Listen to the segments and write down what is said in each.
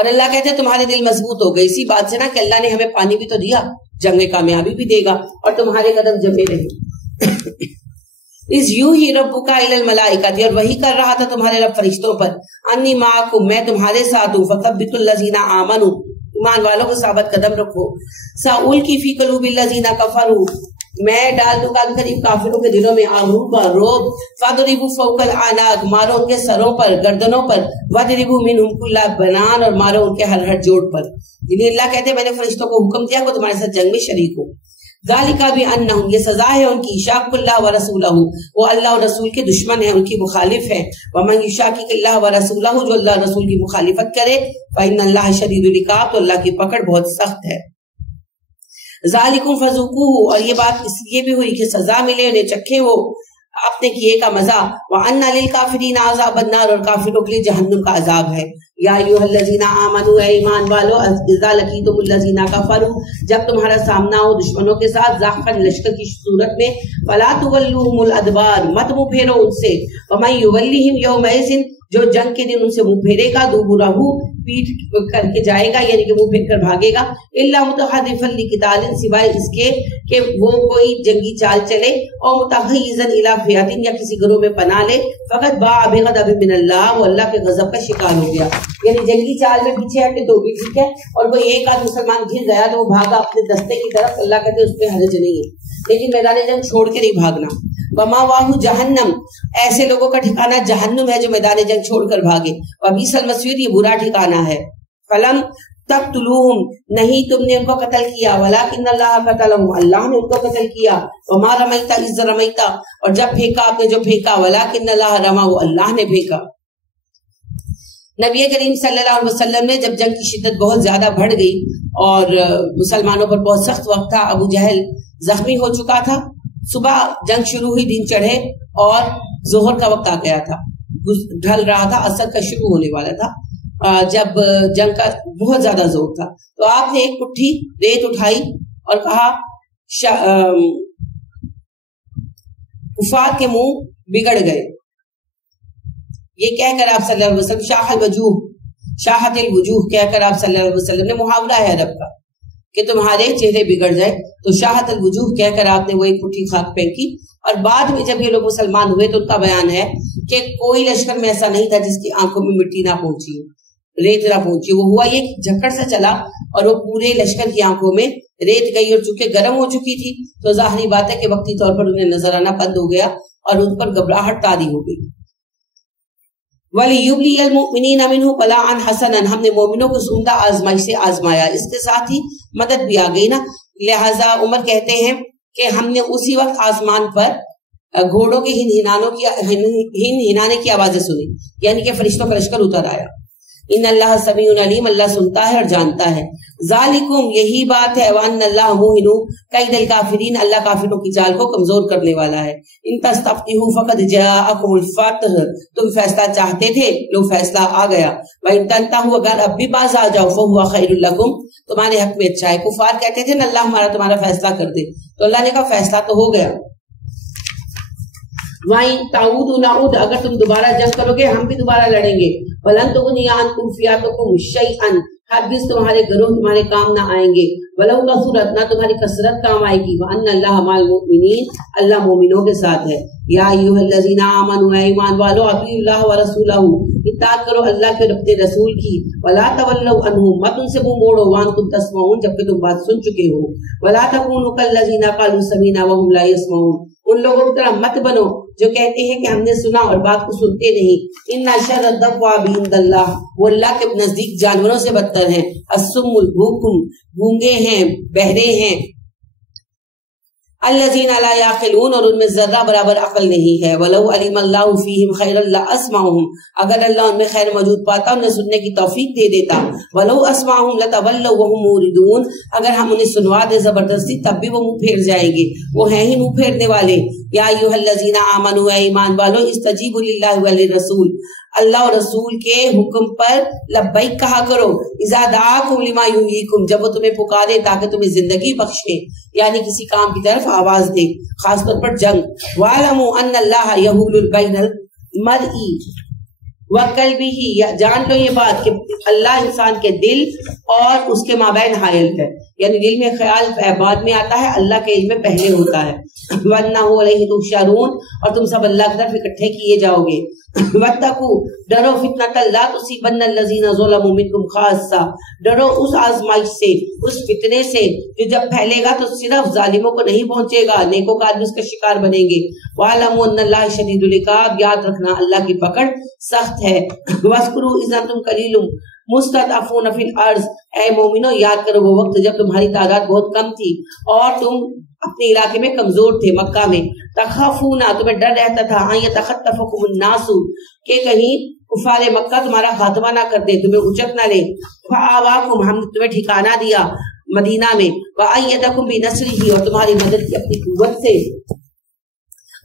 اور اللہ کہتے ہیں تمہارے دل مضبوط ہو گئے اسی بات سے نا کہ اللہ نے ہمیں پانی بھی تو دیا، جنگ میں کامیابی بھی دے گا اور تمہارے قدم جمے رہے۔ اس یوں ہی ربک الی الملائکۃ، اور وہی کر رہا تھا تمہارے رب فرشتوں پر، انی معکم، میں تمہارے ساتھ ہوں، فثبتوا الذین آمنوا، ایمان والوں کو ثابت قدم رکھو، سألقی فی قلوب الذین کفروا، میں ڈال دوں گا قریب کافروں کے دلوں میں روب، فاضربوا فوق الاعناق، مارو ان کے سروں پر، گردنوں پر، واضربوا منہم کل بنان، اور مارو ان کے ہر جوڑ پر۔ یعنی اللہ کہتے ہیں میں نے فرشتوں کو حکم دیا کہ تمہارے ساتھ جنگ میں شریک ہو۔ ذالک بانہم، یہ سزا ہے ان کی، شاق اللہ ورسولہ، وہ اللہ اور رسول کے دشمن ہیں، ان کی مخالف ہیں، ومن یشاقق اللہ ورسولہ، جو اللہ رسول کی مخالفت کرے، فإن اللہ شدید العقاب، تو اللہ کی پکڑ بہت سخت ہے۔ ذالکم فذوقوہ، اور یہ بات اس لیے بھی ہوئی کہ سزا ملے انہیں، چکھے وہ اپنے کیے کا مزہ، وَأَنَّ لِلْكَافِرِينَ عَذَابَ النَّارِ، اور کافروں کے لیے جہنم کا عذاب ہے۔ یا ایھا الذین آمنوا، اے ایمان والو، اذا لقیتم الذین کفروا، جب تمہارا سامنا ہو دشمنوں کے ساتھ، زحفا، لشکر کی صورت میں، فلا تولوہم الادبار، مت منہ پھیرو ان سے، ومن یولیہم یومئذ، جو جنگ کے دن ان سے منہ پھیرے گا، دبرہ، پیٹ کر کے جائے گا، یعنی کہ منہ پھیر کر بھاگے گا، الا متحرفا لقتال، سوائے اس کے کہ وہ کوئی جنگی چال چلے، اور متحیزا الی فئۃ، یا کسی گروہ میں پناہ لے، فقط باء بغضب من اللہ، وہ اللہ کے غضب کا شکار ہو گیا۔ یعنی جنگی چال میں پیچھے ہٹے تو بھی ٹھیک ہے، اور کوئی ایک آدھ مسلمان گر گیا تو وہ بھاگا اپنے دستے کی طرف، اللہ کہتے ہیں اس پہ حرج نہیں ہے، لیکن میدان جنگ چھوڑ کے نہیں بھاگنا۔ ومأواہ جہنم، ایسے لوگوں کا ٹھکانہ جہنم ہے جو میدان جنگ چھوڑ کر بھاگے، وبئس المصیر، یہ برا ٹھکانہ ہے۔ فلم تقتلوہم، نہیں تم نے ان کو قتل کیا، ولکن اللہ قتلہم، اللہ نے ان کو قتل کیا، وما رمیت اذ رمیت، اور جب پھینکا آپ نے جو پھینکا، ولکن اللہ رمى، اللہ نے پھینکا۔ نبی کریم صلی اللہ علیہ وسلم نے جب جنگ کی شدت بہت زیادہ بڑھ گئی اور مسلمانوں پر بہت سخت وقت تھا، ابو جہل زخمی ہو چکا تھا، صبح جنگ شروع ہوئی، دن چڑھے اور ظہر کا وقت آ گیا تھا، ڈھل رہا تھا، عصر کا شروع ہونے والا تھا، جب جنگ کا بہت زیادہ زور تھا، تو آپ نے ایک پٹھی ریت اٹھائی اور کہا کفار کے منہ بگڑ گئے، یہ کہہ کر آپ صلی اللہ علیہ وسلم شاہ الوجوہ، شاہت الوجوہ کہہ کر آپ صلی اللہ علیہ وسلم نے، محاورہ ہے عرب کا کہ تمہارے چہرے بگڑ جائے، تو شاہت الوجوہ کہہ کر آپ نے وہ ایک پٹھی خاک پھینکی۔ اور بعد میں جب یہ لوگ مسلمان ہوئے تو ان کا بیان ہے کہ کوئی لشکر میں ایسا نہیں تھا جس کی آنکھوں میں مٹی نہ پہنچی ہو، ریت نہ پہنچی، وہ ہوا یہ کہ جھکڑ سے چلا اور وہ پورے لشکر کی آنکھوں میں ریت گئی، اور چونکہ گرم ہو چکی تھی تو ظاہری بات ہے کہ وقتی طور پر انہیں نظر آنا بند ہو گیا اور ان پر گھبراہٹ طاری ہو گئی۔ وَلِيُبْلِيَ الْمُؤْمِنِينَ مِنْهُ بَلَاءً حَسَنًا، ہم نے مومنوں کو سوندہ آزمائش سے آزمایا، اس کے ساتھ ہی مدد بھی آ گئی نا، لہٰذا عمر کہتے ہیں کہ ہم نے اسی وقت آسمان پر گھوڑوں کے ہنہنانے کی آوازیں سنی، یعنی کہ فرشتوں کا لشکر اتر آیا۔ ان اللہ سمیع علیم، اللہ سنتا ہے اور جانتا ہے۔ ذالکم، یہی بات ہے، وان اللہ موہن کید الکافرین، اللہ کافروں کی چال کو کمزور کرنے والا ہے۔ ان تستفتحوا فقد جاءکم الفتح، تم فیصلہ چاہتے تھے، لو فیصلہ آ گیا۔ وان تنتہوا، اگر اب بھی باز آ جاؤ، فہو خیر لکم، تمہارے حق میں اچھا ہے۔ کفار کہتے تھے نا اللہ ہمارا تمہارا فیصلہ کر دے، تو اللہ نے کہا فیصلہ تو ہو گیا۔ وَإِن تَعُودُوا نَعُودْ، اگر تم دوبارہ جنگ کرو گے ہم بھی دوبارہ لڑیں گے۔ وَلَن تُغْنِيَ عَنْكُمْ فِئَاتُكُمْ شَيْئًا، ہرگز تمہارے گروہ تمہارے کام نہ آئیں گے۔ وَلَوْ كَثُرَتْ، نہ تمہاری کثرت کام آئے گی۔ وَأَنَّ اللَّهَ مَعَ الْمُؤْمِنِينَ، اللہ مومنوں کے ساتھ ہے۔ یا ایھا الذین آمنوا، اے ایمان والو، اطیعوا اللہ ورسولہ، اطاعت کرو اللہ کے اور اپنے رسول کی۔ وَلَا تَوَلَّوْا عَنْهُ، مت ان سے منہ موڑو، وَأَنْتُمْ تَسْمَعُونَ، جبکہ تم بات سن چکے ہو۔ وَلَا تَكُونُوا كَالَّذِينَ قَالُوا سَمِعْنَا وَهُمْ لَا يَسْمَعُونَ، ان لوگوں کی طرح مت بنو جو کہتے ہیں کہ ہم نے سنا اور بات کو سنتے نہیں۔ ان شر الدواب عند اللہ، وہ اللہ کے نزدیک جانوروں سے بدتر ہیں۔ الصم البکم، گونگے ہیں، بہرے ہیں۔ الذین لا یعقلون، اور ان میں ذرہ برابر عقل نہیں ہے۔ ولو علم اللہ فیہم خیرا لاسمعہم، اگر اللہ ان میں خیر موجود پاتا انہیں سننے کی توفیق دے دیتا۔ ولو اسمعہم لتولوا وہم موردون، اگر ہم انہیں سنوا دے زبردستی تب بھی وہ منہ پھیر جائیں گے، وہ ہیں ہی منہ پھیرنے والے۔ یا ایھا الذین آمنوا، اے ایمان والو، استجیبوا للہ وللرسول، اللہ اور رسول کے حکم پر لبیک کہا کرو۔ اذا دعاکم لما یحییکم، جب وہ تمہیں پکارے تاکہ تمہیں زندگی بخشے، یعنی کسی کام کی طرف آواز دے، خاص طور پر جنگ۔ وَاعْلَمُوا أَنَّ اللَّهَ يَحُولُ بَيْنَ الْمَرْءِ وَقَلْبِهِ، یا جان لو یہ بات کہ اللہ انسان کے دل اور اس کے مابین حائل ہے، یعنی دل میں خیال بعد میں آتا ہے، اللہ کے علم میں پہلے ہوتا ہے۔ وَأَنَّهُ إِلَيْهِ تُحْشَرُونَ، اور تم سب اللہ کی طرف اکٹھے کیے جاؤ گے۔ وَاتَّقُوا، ڈرو فِتْنَةً لَا تُصِيبَنَّ الَّذِينَ ظَلَمُوا مِنكُمْ خَاصَّةً، ڈرو اس آزمائش سے، اس فتنے سے جو جب پھیلے گا تو صرف ظالموں کو نہیں پہنچے گا، نیکوکار بھی اس کا شکار بنیں گے۔ وَاعْلَمُوا أَنَّ اللَّهَ شَدِيدُ الْعِقَابِ، یاد رکھنا اللہ کی پکڑ سخت ہے۔ وَاذْكُرُوا إِذْ أَنْتُمْ قَلِيلٌ مُسْتَضْعَفُونَ فِي الْأَرْضِ، اے مومنو یاد کرو وہ وقت جب تمہاری تعداد بہت کم تھی اور تم اپنے علاقے میں کمزور تھے، مکہ میں۔ تخافون، تمہیں ڈر رہتا تھا، ان یتخطفکم الناس، کہ کہیں کفار مکہ تمہارا خاتمہ نہ کر دے، تمہیں اچک نہ لے۔ فآواکم، ہم نے تمہیں ٹھکانہ دیا مدینہ میں۔ وأیدکم بنصرہ، اور تمہاری مدد کی اپنی قوت سے۔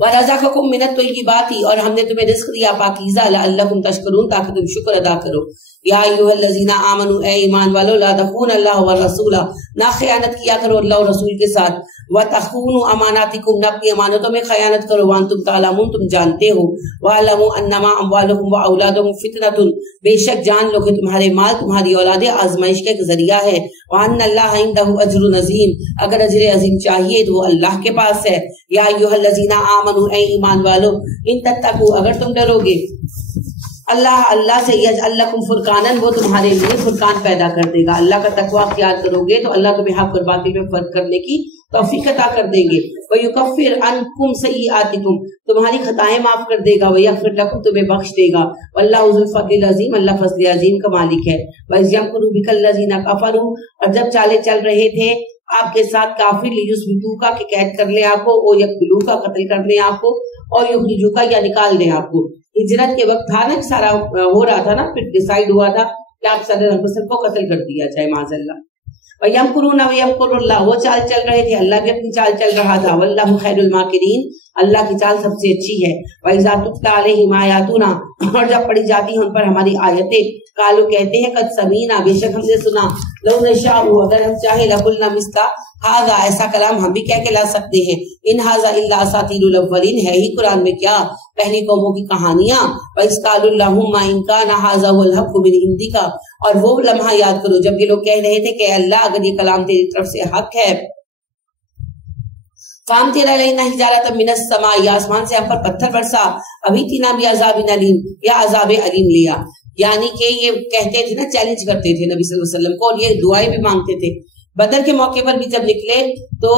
وَرَزَقَكُم مِّنَ الطَّيِّبَاتِ، اور ہم نے تمہیں رزق دیا پاکیزہ، لعلکم تشکرون، تاکہ تم شکر ادا کرو۔ یا ایھا الذین آمنوا، اے ایمان والو، لا تخونوا اللہ والرسول، نہ خیانت کیا کرو اللہ اور رسول کے ساتھ۔ وتخونوا اماناتکم، نہ اپنی امانتوں میں خیانت کرو۔ وانتم تعلمون، تم جانتے ہو۔ واعلموا انما اموالکم واولادکم فتنۃ، بے شک جان لو کہ تمہارے مال، تمہاری اولادیں آزمائش کا ایک ذریعہ ہے۔ وان اللہ عندہ اجر عظیم، اگر اجر عظیم چاہیے تو وہ اللہ کے پاس ہے۔ یا ایھا الذین آمنوا، اے ایمان والو، ان تتقوا، اگر تم ڈرو گے اللہ سے، یجعل لکم فرقانا، وہ تمہارے لیے فرقان پیدا کر دے گا۔ اللہ کا تقوی اختیار کرو گے تو اللہ تمہیں حق اور باطل میں فرق کرنے کی توفیق عطا کر دیں گے۔ وَيُكَفِّرْ عَنْكُمْ سَيِّئَاتِكُمْ، تمہاری خطائیں معاف کر دے گا۔ وَيَغْفِرْ لَكُمْ، تمہیں بخش دے گا۔ وَاللَّهُ ذُو الْفَضْلِ الْعَظِيمِ، اللہ فضل عظیم کا مالک ہے۔ وَإِذْ يَمْكُرُ بِكَ الَّذِينَ كَفَرُوا، اور جب چالے چل رہے تھے آپ کے ساتھ کافر، لِيُثْبِتُوكَ، کہ قید کر لیں آپ کو، او يَقْتُلُوكَ، قتل کر لیں آپ کو، اور يُخْرِجُوكَ، یا نکال دیں آپ کو۔ ہجرت کے وقت تھا نا، سارا ہو رہا تھا نا، پھر ڈیسائیڈ ہوا تھا کہ آپ صلی اللہ علیہ وسلم کو قتل کر دیا جائے معاذ اللہ۔ وَيَمْكُرُونَ وَيَمْكُرُ اللَّهُ، وہ چال چل رہے تھے، اللہ بھی اپنی چال چل رہا تھا۔ وَاللَّهُ خَيْرُ الْمَاكِرِينَ، اللہ کی چال سب سے اچھی ہے۔ وَإِذَا تُتْلَىٰ عَلَيْهِمْ آيَاتُنَا، اور جب پڑھی جاتی ہیں ان پر ہماری آیتیں، قالوا، کہتے ہیں، قد سمینا، بے شک ہم نے سنا، لو نشاء، اگر ہم چاہیں، لقلنا مثل ھذا، ایسا کلام ہم بھی کہہ کے لا سکتے ہیں۔ ان ھذا الا اساطیر الاولین، ہے ہی قرآن میں کیا پہلی قوموں کی کہانیاں۔ وَإِذْ قَالُوا اللَّهُمَّ إِن كَانَ ھذا هُوَ الْحَقُّ مِنْ عِندِكَ، اور وہ لمحہ یاد کرو جب یہ لوگ کہہ رہے تھے کہ اللہ اگر یہ کلام تیری طرف سے حق ہے، فَأَمْطِرْ عَلَيْنَا حِجَارَةً مِّنَ السَّمَاءِ، یا آسمان سے ہم پر پتھر برسا، أَوْ بِعَذَابٍ أَلِيمٍ، یا عذاب علیم لیا۔ یعنی کہ یہ کہتے تھے نا، چیلنج کرتے تھے نبی صلی اللہ علیہ وسلم کو، اور یہ دعائیں بھی مانگتے تھے۔ بدر کے موقع پر بھی جب نکلے تو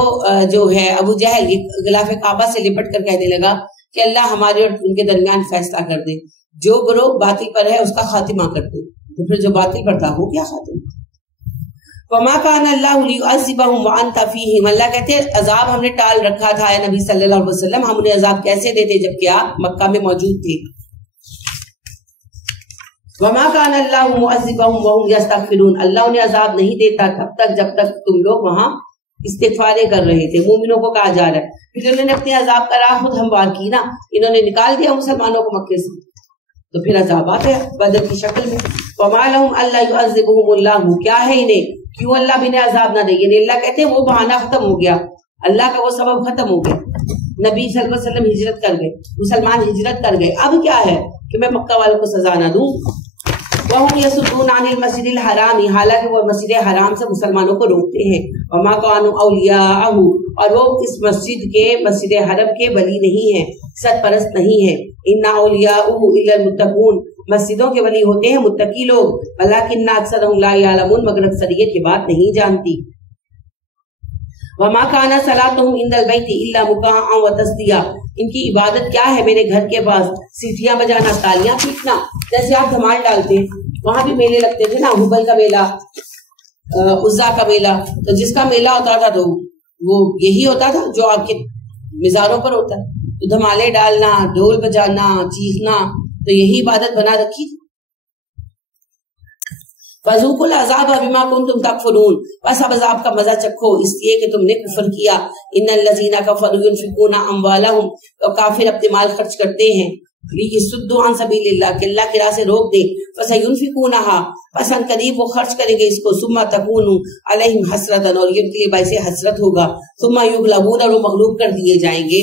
جو ہے ابو جہل غلاف کعبہ سے لپٹ کر کہنے لگا کہ اللہ ہمارے اور ان کے درمیان فیصلہ کر دے، جو گروہ باطل پر ہے اس کا خاتمہ کر دے۔ تو پھر جو باطل پر تھا وہ کیا خاتمہ؟ وَمَا كَانَ اللَّهُ لِيُعَذِّبَهُمْ وَأَنْتَ فِيهِمْ، اللہ کہتے ہیں عذاب ہم نے ٹال رکھا تھا اے نبی صلی اللہ علیہ وسلم، ہم انہیں عذاب کیسے دیتے جبکہ آپ مکہ میں موجود تھے۔ وَمَا كَانَ اللَّهُ مُعَذِّبَهُمْ وَهُمْ يَسْتَغْفِرُونَ، اللہ انہیں عذاب نہیں دیتا تب تک جب تک تم لوگ وہاں استغفاریں کر رہے تھے۔ مومنوں کو کہا جا رہا ہے، پھر انہوں نے اپنے عذاب کا راہ خود ہموار کی نا، انہوں نے نکال دیا مسلمانوں کو مکے سے، تو پھر عذاب آتے ہیں بدر کی شکل میں۔ وَمَا لَهُمْ أَلَّا يُعَذِّبُهُمُ اللَّهُ، کیا ہے انہیں، کیوں اللہ بھی انہیں عذاب نہ دے؟ یعنی اللہ کہتے ہیں وہ بہانہ ختم ہو گیا، اللہ کا وہ سبب ختم ہو گیا، نبی صلی اللہ علیہ وسلم ہجرت کر گئے، مسلمان ہجرت کر گئے، اب کیا ہے کہ میں مکہ والوں کو سزا نہ دوں۔ وَهُمْ يَصُدُّونَ عَنِ الْمَسْجِدِ الْحَرَامِ، حالانکہ وہ مسجد حرام سے مسلمانوں کو روکتے ہیں۔ وَمَا كَانُوا أَوْلِيَاءَهُ، اور وہ اس مسجد حرم کے ولی نہیں ہیں، سر پرست نہیں ہیں۔ إِنَّ أَوْلِيَاءَهُ إِلَّا الْمُتَّقُونَ، مسجدوں کے ولی ہوتے ہیں متقی لوگ، وَلَٰكِنَّ أَكْثَرَهُمْ لَا يَعْلَمُونَ، مگر اکثریت یہ بات نہیں جانتی۔ وَمَا كَانَ صَلَاتُهُمْ عِندَ الْبَيْتِ إِلَّا مُكَاءً وَتَصْدِيًّا، ان کی عبادت کیا ہے میرے گھر کے پاس؟ سیٹیاں بجانا، تالیاں پیٹنا، جیسے آپ دھمال ڈالتے ہیں، وہاں بھی میلے لگتے تھے نا، حبل کا میلہ، عزا کا میلہ، تو جس کا میلہ ہوتا تھا تو وہ یہی ہوتا تھا جو آپ کے مزاروں پر ہوتا ہے، تو دھمالے ڈالنا، ڈھول بجانا، چیخنا، تو یہی عبادت بنا رکھی تھی۔ فَذُوقُوا الْعَذَابَ بِمَا كُنتُمْ تَكْفُرُونَ، بس اب عذاب کا مزہ چکھو اس لیے کہ تم نے کفر کیا۔ إِنَّ الَّذِينَ كَفَرُوا يُنْفِقُونَ أَمْوَالَهُمْ، تو کافر اپنے مال خرچ کرتے ہیں، لِيَصُدُّوا عَنْ سَبِيلِ اللَّهِ، کہ اللہ کی راہ سے روک دے، فَسَيُنْفِقُونَهَا، پس ان قریب وہ خرچ کریں گے اس کو، ثُمَّ تَكُونُ عَلَيْهِمْ حَسْرَةً، اور یہ ان کے لیے باعث حسرت ہوگا، ثُمَّ يُغْلَبُونَ، اور وہ مغلوب کر دیے جائیں گے،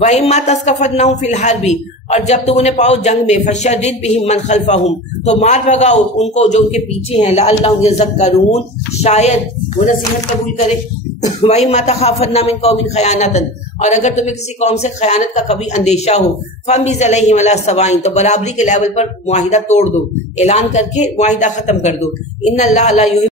وَإِمَّا تَسْقَفَنَّهُمْ فِي الْحَرْبِ، اور جب تم انہیں پاؤ جنگ میں فَشَرِّدْ بِهِم مَّنْ خَلْفَهُمْ، تو مار بھگاؤ ان کو جو ان کے پیچھے ہیں، لَعَلَّهُمْ يَذَّكَّرُونَ، شاید وہ نصیحت قبول کرے۔ وَإِمَّا تَخَافَنَّ مِن قَوْمٍ خَيَانَةً، اور اگر تمہیں کسی قوم سے خیانت کا کبھی اندیشہ ہو، فَانبِذْ عَلَيْهِمْ عَلَىٰ سَوَاءٍ، تو برابری کے لیول پر معاہدہ توڑ دو، اعلان کر کے معاہدہ ختم کر دو۔ إِنَّ اللَّهَ لَا يُحِبُّ